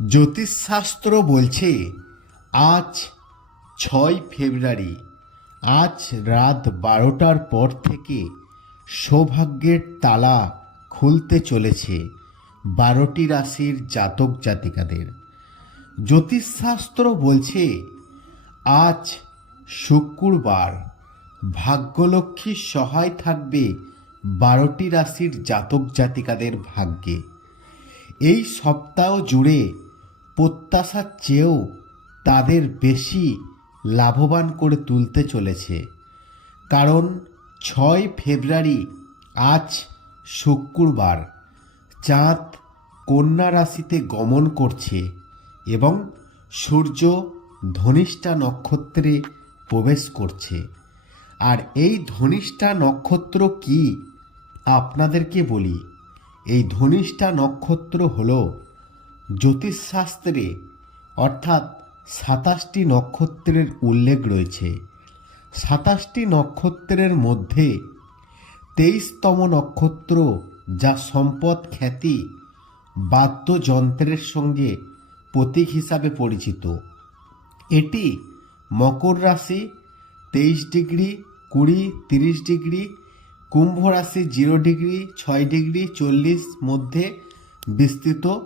জ্যোতিষশাস্ত্র বলছে, আজ ছয় ফেব্রুয়ারি, আজ রাত বারোটার পর থেকে সৌভাগ্যের তালা খুলতে চলেছে বারোটি রাশির জাতক জাতিকাদের। জ্যোতিষশাস্ত্র বলছে, আজ শুক্রবার ভাগ্যলক্ষ্মীর সহায় থাকবে বারোটি রাশির জাতক জাতিকাদের ভাগ্যে। এই সপ্তাহ জুড়ে প্রত্যাশার চেয়েও তাদের বেশি লাভবান করে তুলতে চলেছে। কারণ ছয় ফেব্রুয়ারি আজ শুক্রবার, চাঁদ কন্যা রাশিতে গমন করছে এবং সূর্য ধনিষ্ঠা নক্ষত্রে প্রবেশ করছে। আর এই ধনিষ্ঠা নক্ষত্র কি? আপনাদেরকে বলি, এই ধনিষ্ঠা নক্ষত্র হল জ্যোতিষশাস্ত্রে, অর্থাৎ সাতাশটি নক্ষত্রের উল্লেখ রয়েছে। সাতাশটি নক্ষত্রের মধ্যে তেইশতম নক্ষত্র যা সম্পদ খ্যাতি, বাদ্যযন্ত্রের সঙ্গে প্রতীক হিসাবে পরিচিত। এটি মকর রাশি তেইশ ডিগ্রি, কুড়ি, তিরিশ ডিগ্রি, কুম্ভ রাশি জিরো ডিগ্রি, ছয় ডিগ্রি, চল্লিশ মধ্যে বিস্তৃত।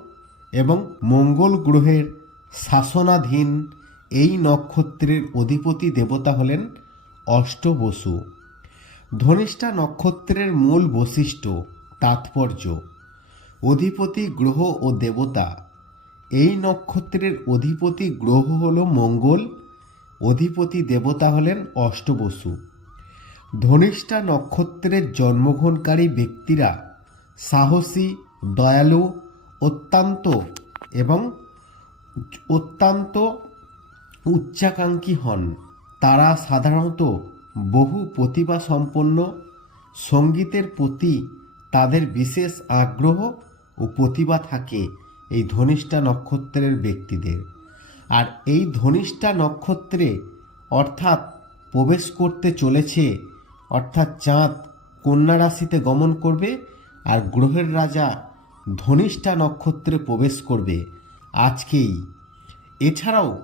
এবং মঙ্গল গ্রহের শাসনাধীন এই নক্ষত্রের অধিপতি দেবতা হলেন অষ্টবসু। ধনিষ্ঠা নক্ষত্রের মূল বৈশিষ্ট্য, তাৎপর্য, অধিপতি গ্রহ ও দেবতা। এই নক্ষত্রের অধিপতি গ্রহ হল মঙ্গল, অধিপতি দেবতা হলেন অষ্টবসু। ধনিষ্ঠা নক্ষত্রের জন্মগ্রহণকারী ব্যক্তিরা সাহসী, দয়ালু অত্যন্ত এবং অত্যন্ত উচ্চাকাঙ্ক্ষী হন। তারা সাধারণত বহু প্রতিভা সম্পন্ন সঙ্গীতের প্রতি তাদের বিশেষ আগ্রহ ও প্রতিভা থাকে এই ধনিষ্ঠা নক্ষত্রের ব্যক্তিদের। আর এই ধনিষ্ঠা নক্ষত্রে অর্থাৎ প্রবেশ করতে চলেছে, অর্থাৎ চাঁদ কন্যা রাশিতে গমন করবে আর গ্রহের রাজা ধনিষ্ঠা নক্ষত্রে প্রবেশ করবে আজকেই। এছাড়াও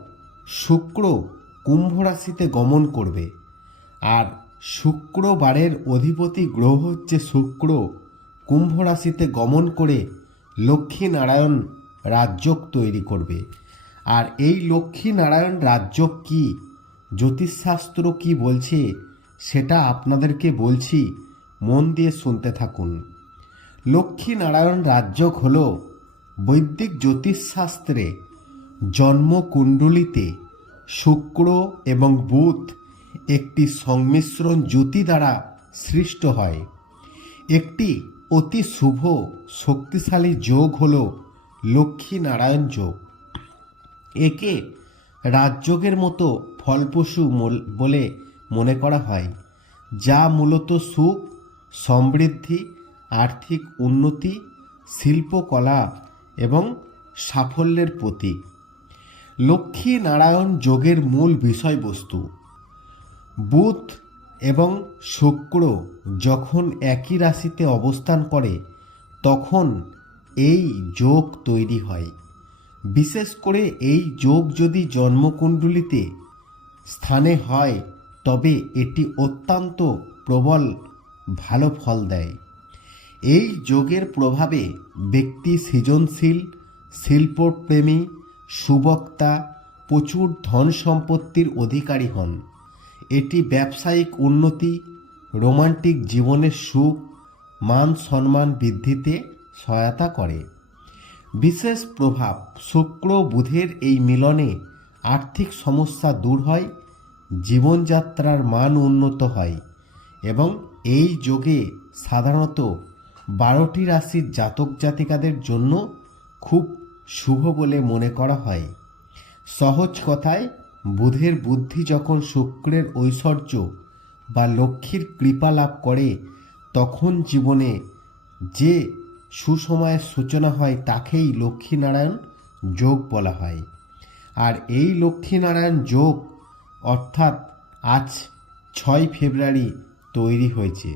শুক্র কুম্ভ রাশিতে গমন করবে। আর শুক্রবারের অধিপতি গ্রহ হচ্ছে শুক্র। কুম্ভ রাশিতে গমন করে লক্ষ্মী নারায়ণ রাজ্যক তৈরি করবে। আর এই লক্ষ্মী নারায়ণ রাজ্যক কি? জ্যোতিষশাস্ত্র কি বলছে? সেটা আপনাদেরকে বলছি। মন দিয়ে শুনতে থাকুন। লক্ষ্মী নারায়ণ রাজ্যক হল বৈদিক জ্যোতিষশাস্ত্রে জন্মকুণ্ডলিতে শুক্র এবং বুধ একটি সংমিশ্রণ জ্যোতি দ্বারা সৃষ্ট হয়। একটি অতি শুভ, শক্তিশালী যোগ হল লক্ষ্মী নারায়ণ যোগ। একে রাজযোগের মতো ফলপ্রসূ বলে মনে করা হয়, যা মূলত সুখ, সমৃদ্ধি আর্থিক উন্নতি, শিল্পকলা এবং সাফল্যের প্রতীক। লক্ষ্মী নারায়ণ যোগের মূল বিষয়বস্তু। বুধ এবং শুক্র যখন একই রাশিতে অবস্থান করে, তখন এই যোগ তৈরি হয়। বিশেষ করে এই যোগ যদি জন্মকুণ্ডলিতে স্থানে হয়, তবে এটি অত্যন্ত প্রবল, ভালো ফল দেয়। এই যোগের প্রভাবে ব্যক্তি সৃজনশীল, শিল্পপ্রেমী, সুবক্তা, প্রচুর ধন সম্পত্তির অধিকারী হন। এটি ব্যবসায়িক উন্নতি, রোমান্টিক জীবনের সুখ, মান সম্মান বৃদ্ধিতে সহায়তা করে। বিশেষ প্রভাব শুক্র বুধের এই মিলনে আর্থিক সমস্যা দূর হয়, জীবনযাত্রার মান উন্নত হয় এবং এই যোগে সাধারণত বারোটি রাশির জাতক জাতিকাদের জন্য খুব শুভ বলে মনে করা হয়। সহজ কথায়, বুধের বুদ্ধি যখন শুক্রের ঐশ্বর্য বা লক্ষ্মীর কৃপা লাভ করে, তখন জীবনে যে সুসময়ের সূচনা হয় তাকেই লক্ষ্মীনারায়ণ যোগ বলা হয়। আর এই লক্ষ্মীনারায়ণ যোগ অর্থাৎ আজ ছয় ফেব্রুয়ারি তৈরি হয়েছে।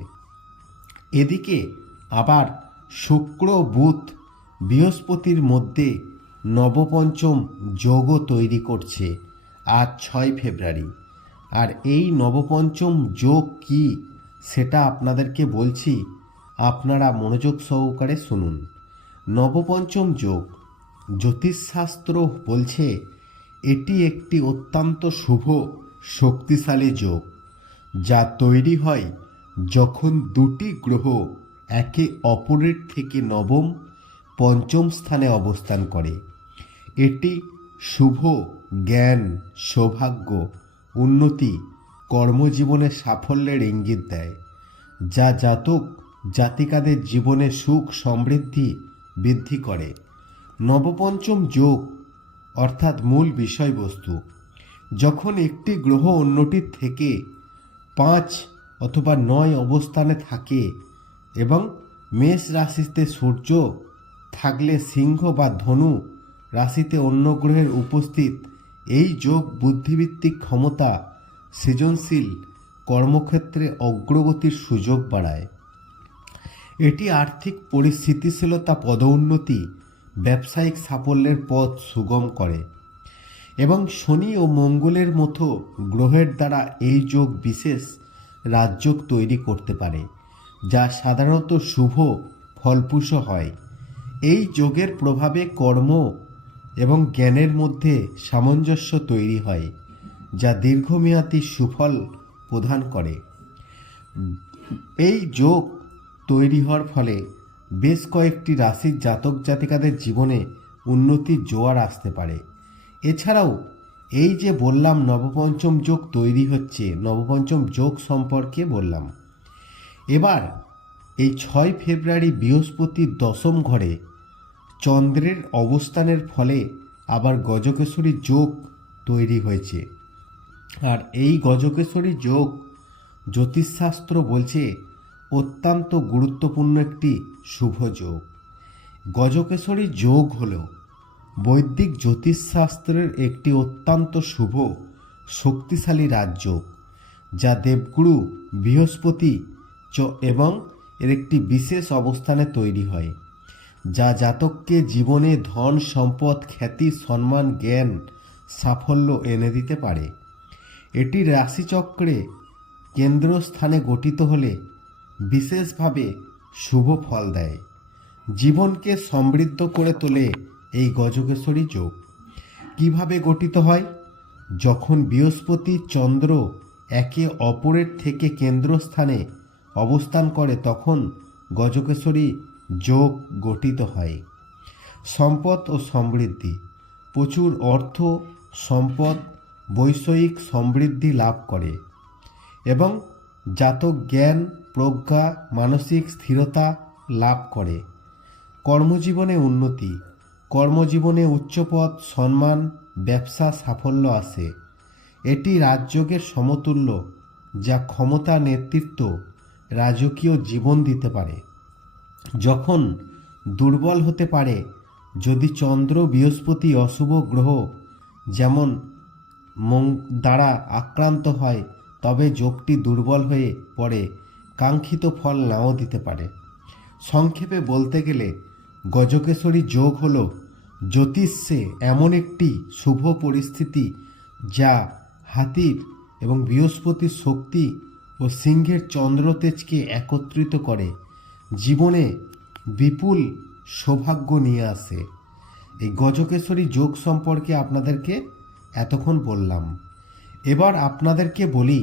এদিকে আবার শুক্র বুধ বৃহস্পতির মধ্যে নবপঞ্চম যোগও তৈরি করছে আজ ছয় ফেব্রুয়ারি। আর এই নবপঞ্চম যোগ কি সেটা আপনাদেরকে বলছি, আপনারা মনোযোগ সহকারে শুনুন। নবপঞ্চম যোগ জ্যোতিষশাস্ত্র বলছে, এটি একটি অত্যন্ত শুভ, শক্তিশালী যোগ, যা তৈরি হয় যখন দুটি গ্রহ একে অপরের থেকে নবম, পঞ্চম স্থানে অবস্থান করে। এটি শুভ জ্ঞান, সৌভাগ্য, উন্নতি, কর্মজীবনে সাফল্যের ইঙ্গিত দেয়, যা জাতক জাতিকাদের জীবনে সুখ, সমৃদ্ধি বৃদ্ধি করে। নবপঞ্চম যোগ অর্থাৎ মূল বিষয়বস্তু। যখন একটি গ্রহ অন্যটির থেকে পাঁচ অথবা নয় অবস্থানে থাকে এবং মেষ রাশিতে সূর্য থাকলে সিংহ বা ধনু রাশিতে অন্য গ্রহের উপস্থিত। এই যোগ বুদ্ধিভিত্তিক ক্ষমতা সৃজনশীল কর্মক্ষেত্রে অগ্রগতির সুযোগ বাড়ায়। এটি আর্থিক পরিস্থিতিশীলতা, পদোন্নতি, ব্যবসায়িক সাফল্যের পথ সুগম করে এবং শনি ও মঙ্গলের মতো গ্রহের দ্বারা এই যোগ বিশেষ রাজযোগ তৈরি করতে পারে। যা সাধারণত শুভ ফলপ্রসূ হয়। এই যোগের প্রভাবে কর্ম এবং জ্ঞানের মধ্যে সামঞ্জস্য তৈরি হয়, যা দীর্ঘমেয়াদী সুফল প্রদান করে। এই যোগ তৈরি হওয়ার ফলে বেশ কয়েকটি রাশির জাতক জাতিকাদের জীবনে উন্নতির জোয়ার আসতে পারে। এছাড়াও, এই যে বললাম নবপঞ্চম যোগ তৈরি হচ্ছে, নবপঞ্চম যোগ সম্পর্কে বললাম। এবার, এই ছয় ফেব্রুয়ারি বৃহস্পতির দশম ঘরে চন্দ্রের অবস্থানের ফলে আবার গজকেশরী যোগ তৈরি হয়েছে। আর এই গজকেশরী যোগ জ্যোতিষশাস্ত্র বলছে অত্যন্ত গুরুত্বপূর্ণ একটি শুভ যোগ। গজকেশরী যোগ হল বৈদিক জ্যোতিষশাস্ত্রের একটি অত্যন্ত শুভ শক্তিশালী রাজ্য যা দেবগুরু বৃহস্পতি এবং এর একটি বিশেষ অবস্থানে তৈরি হয়, যা জাতককে জীবনে ধন, সম্পদ, খ্যাতি, সম্মান, জ্ঞান, সাফল্য এনে দিতে পারে। এটি রাশিচক্রে কেন্দ্রস্থানে গঠিত হলে বিশেষভাবে শুভ ফল দেয়। জীবনকে সমৃদ্ধ করে তোলে এই গজকেশ্বরী যোগ। কীভাবে গঠিত হয়? যখন বৃহস্পতি চন্দ্র একে অপরের থেকে কেন্দ্রস্থানে অবস্থান করে তখন গজকেশরী যোগ গঠিত হয়। সম্পদ ও সমৃদ্ধি। প্রচুর অর্থ, সম্পদ, বৈষয়িক সমৃদ্ধি লাভ করে এবং জাতক জ্ঞান, প্রজ্ঞা, মানসিক স্থিরতা লাভ করে। কর্মজীবনে উন্নতি। কর্মজীবনে উচ্চপদ, সম্মান, ব্যবসা সাফল্য আসে এটি রাজযোগের সমতুল্য, যা ক্ষমতা, নেতৃত্ব রাজকীয় জীবন দিতে পারে। যখন দুর্বল হতে পারে, যদি চন্দ্র, বৃহস্পতি অশুভ গ্রহ যেমন মং দ্বারা আক্রান্ত হয়, তবে যোগটি দুর্বল হয়ে পড়ে, কাঙ্ক্ষিত ফল নাও দিতে পারে। সংক্ষেপে বলতে গেলে, গজকেশরী যোগ হল জ্যোতিষে এমন একটি শুভ পরিস্থিতি যা হাতির এবং বৃহস্পতির শক্তি ও সিংহের চন্দ্রতেজকে একত্রিত করে জীবনে বিপুল সৌভাগ্য নিয়ে আসে। এই গজকেশ্বরী যোগ সম্পর্কে আপনাদেরকে এতক্ষণ বললাম। এবার আপনাদেরকে বলি,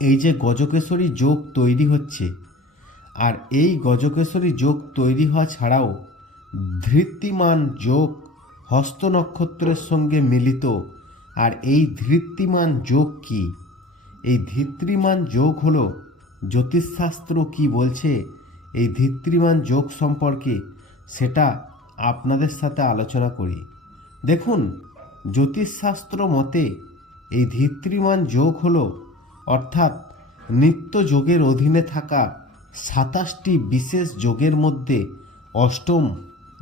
এই যে গজকেশ্বরী যোগ তৈরি হচ্ছে, আর এই গজকেশ্বরী যোগ তৈরি হওয়া ছাড়াও ধৃত্তিমান যোগ হস্ত নক্ষত্রের সঙ্গে মিলিত, আর এই ধৃত্তিমান যোগ কি? এই ধিত্রিমান যোগ হলো জ্যোতিষশাস্ত্র কি বলছে? এই ধিত্রিমান যোগ সম্পর্কে সেটা আপনাদের সাথে আলোচনা করি। দেখুন, জ্যোতিষশাস্ত্র মতে এই ধিত্রিমান যোগ হলো, অর্থাৎ নিত্য যোগের অধীনে থাকা সাতাশটি বিশেষ যোগের মধ্যে অষ্টম,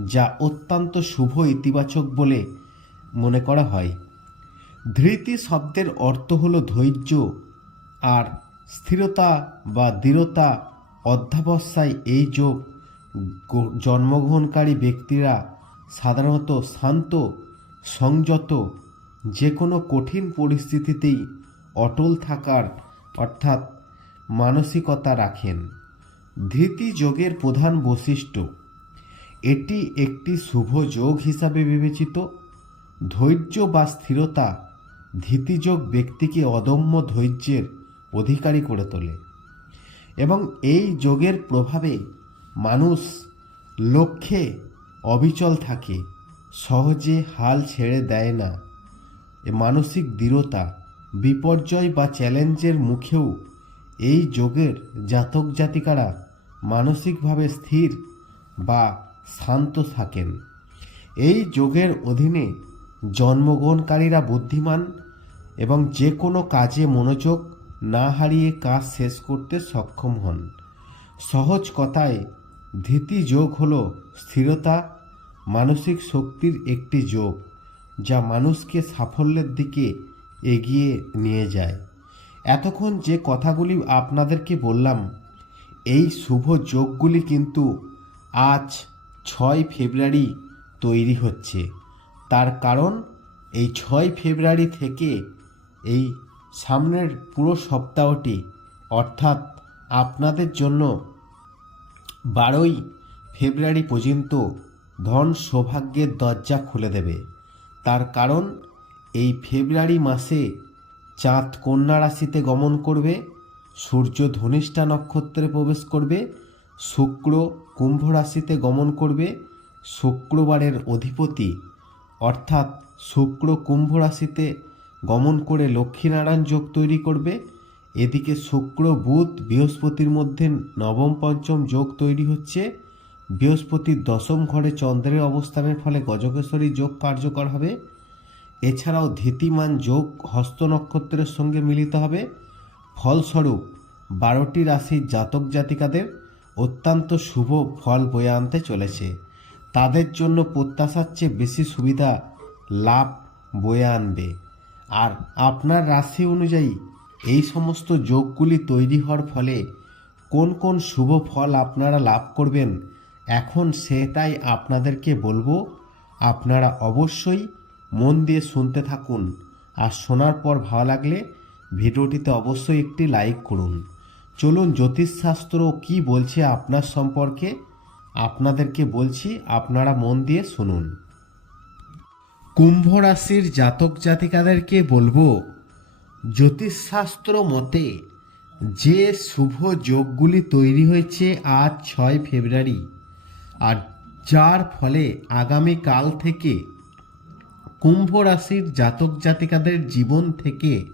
যা অত্যন্ত শুভ ইতিবাচক বলে মনে করা হয়। ধৃতি শব্দের অর্থ হল ধৈর্য আর স্থিরতা বা দৃঢ়তা অধ্যাবস্যায় এই যোগ জন্মগ্রহণকারী ব্যক্তিরা সাধারণত শান্ত, সংযত যে কোনো কঠিন পরিস্থিতিতেই অটল থাকার অর্থাৎ মানসিকতা রাখেন। ধৃতি যোগের প্রধান বৈশিষ্ট্য, এটি একটি শুভ যোগ হিসাবে বিবেচিত। ধৈর্য বা স্থিরতা ধৃতিযোগ ব্যক্তিকে অদম্য ধৈর্যের অধিকারী করে তোলে। এবং এই যোগের প্রভাবে মানুষ লক্ষ্যে অবিচল থাকে, সহজে হাল ছেড়ে দেয় না। মানসিক দৃঢ়তা, বিপর্যয় বা চ্যালেঞ্জের মুখেও এই যোগের জাতক জাতিকারা মানসিকভাবে স্থির বা শান্ত থাকেন। এই যোগের অধীনে জন্মগ্রহণকারীরা বুদ্ধিমান এবং যে কোনো কাজে মনোযোগ না হারিয়ে কাজ শেষ করতে সক্ষম হন। সহজ কথায়, ধৃতি যোগ হল স্থিরতা, মানসিক শক্তির একটি যোগ, যা মানুষকে সাফল্যের দিকে এগিয়ে নিয়ে যায়। এতক্ষণ যে কথাগুলি আপনাদেরকে বললাম, এই শুভ যোগগুলি কিন্তু আজ ছয় ফেব্রুয়ারি তৈরি হচ্ছে। তার কারণ, এই ছয় ফেব্রুয়ারি থেকে এই সামনের পুরো সপ্তাহটি, অর্থাৎ আপনাদের জন্য বারোই ফেব্রুয়ারি পর্যন্ত ধন সৌভাগ্যের দরজা খুলে দেবে। তার কারণ, এই ফেব্রুয়ারি মাসে চাঁদ কন্যা রাশিতে গমন করবে, সূর্য ধনিষ্ঠা নক্ষত্রে প্রবেশ করবে, শুক্র কুম্ভ রাশিতে গমন করবে, শুক্রবারের অধিপতি, অর্থাৎ শুক্র কুম্ভ রাশিতে গমন করে লক্ষ্মীনারায়ণ যোগ তৈরি করবে। এদিকে শুক্র, বুধ, বৃহস্পতির মধ্যে নবম, পঞ্চম যোগ তৈরি হচ্ছে। বৃহস্পতির দশম ঘরে চন্দ্রের অবস্থানের ফলে গজকেশ্বরী যোগ কার্যকর হবে। এছাড়াও ধীতিমান যোগ হস্ত নক্ষত্রের সঙ্গে মিলিত হবে। ফলস্বরূপ বারোটি রাশির জাতক জাতিকাদের অত্যন্ত শুভ ফল বয়ে আনতে চলেছে। তাদের জন্য প্রত্যাশার চেয়ে বেশি সুবিধা লাভ বয়ে আনবে। আর আপনার রাশি অনুযায়ী এই সমস্ত যোগগুলি তৈরি হওয়ার ফলে কোন কোন শুভ ফল আপনারা লাভ করবেন, এখন সেটাই আপনাদেরকে বলব, আপনারা অবশ্যই মন দিয়ে শুনতে থাকুন। আর শোনার পর ভালো লাগলে ভিডিওটিতে অবশ্যই একটি লাইক করুন। চলুন জ্যোতিষশাস্ত্র কি বলছে আপনার সম্পর্কে আপনাদেরকে বলছি, আপনারা মন দিয়ে শুনুন। কুম্ভ রাশির জাতক জাতিকাদেরকে বলব, জ্যোতিষশাস্ত্র মতে যে শুভ যোগগুলি তৈরি হয়েছে আজ ছয় ফেব্রুয়ারি আর যার ফলে আগামী কাল থেকে কুম্ভ রাশির জাতক জাতিকাদের জীবন থেকে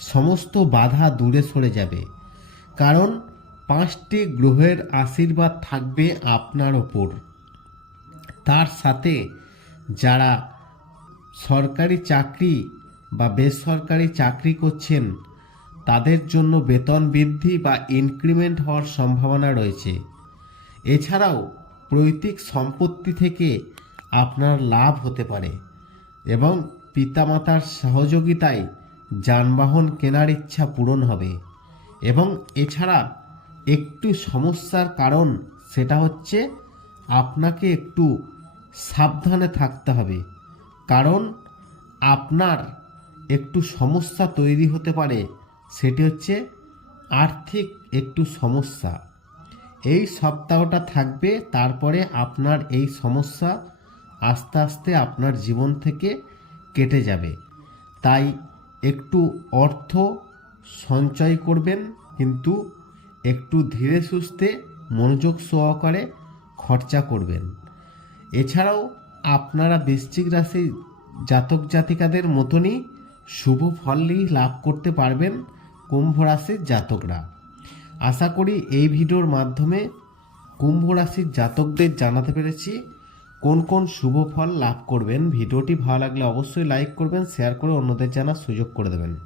সমস্ত বাধা দূরে সরে যাবে। কারণ পাঁচটি গ্রহের আশীর্বাদ থাকবে আপনার ওপর। তার সাথে যারা সরকারি চাকরি বা বেসরকারি চাকরি করছেন, তাদের জন্য বেতন বৃদ্ধি বা ইনক্রিমেন্ট হওয়ার সম্ভাবনা রয়েছে। এছাড়াও পৈতৃক সম্পত্তি থেকে আপনার লাভ হতে পারে এবং পিতামাতার সহযোগিতায় যানবাহন কেনার ইচ্ছা পূরণ হবে এবং এছাড়া একটু সমস্যার কারণ সেটা হচ্ছে আপনাকে একটু সাবধানে থাকতে হবে। কারণ আপনার একটু সমস্যা তৈরি হতে পারে, সেটি হচ্ছে আর্থিক একটু সমস্যা। এই সপ্তাহটা থাকবে, তারপরে আপনার এই সমস্যা আস্তে আস্তে আপনার জীবন থেকে কেটে যাবে। তাই একটু অর্থ সঞ্চয় করবেন, কিন্তু একটু ধীরে সুস্থে মনোযোগ সহকারে খরচা করবেন। এছাড়াও আপনারা বৃশ্চিক রাশি জাতক জাতিকাদের মতনই শুভ ফলই লাভ করতে পারবেন কুম্ভ রাশির জাতকরা। আশা করি এই ভিডিওর মাধ্যমে কুম্ভ রাশির জাতকদের জানাতে পেরেছি কোন কোন শুভ ফল লাভ করবেন। ভিডিওটি ভালো লাগলে অবশ্যই লাইক করবেন, শেয়ার করে অন্যদের জানার সুযোগ করে দেবেন।